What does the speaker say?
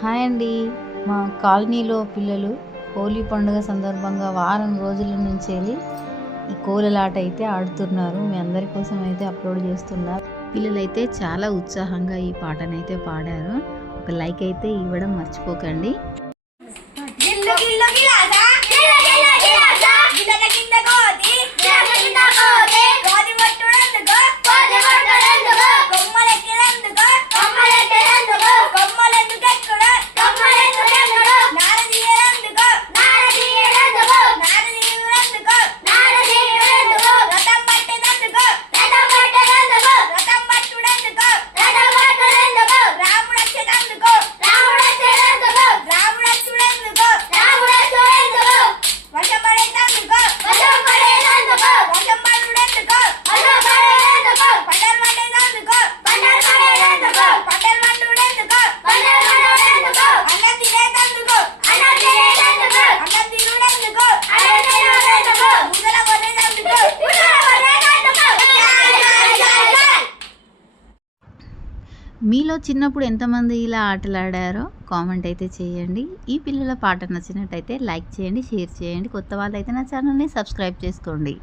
Hi అండి. మా కాలనీలో పిల్లలు హోలీ పండుగ సందర్భంగా వారం రోజుల నుంచి వెళ్ళి ఈ కోలలాట అయితే ఆడుతున్నారు. మీ అందరి కోసం అయితే అప్లోడ్ చేస్తున్నారు. పిల్లలైతే చాలా ఉత్సాహంగా ఈ పాటనైతే పాడారు. ఒక లైక్ అయితే ఇవ్వడం మర్చిపోకండి. మీలో చిన్నప్పుడు ఎంతమంది ఇలా ఆటలాడారో కామెంట్ అయితే చేయండి. ఈ పిల్లల పాట నచ్చినట్టయితే లైక్ చేయండి షేర్ చేయండి. కొత్త వాళ్ళైతే నా ఛానల్ని సబ్స్క్రైబ్ చేసుకోండి.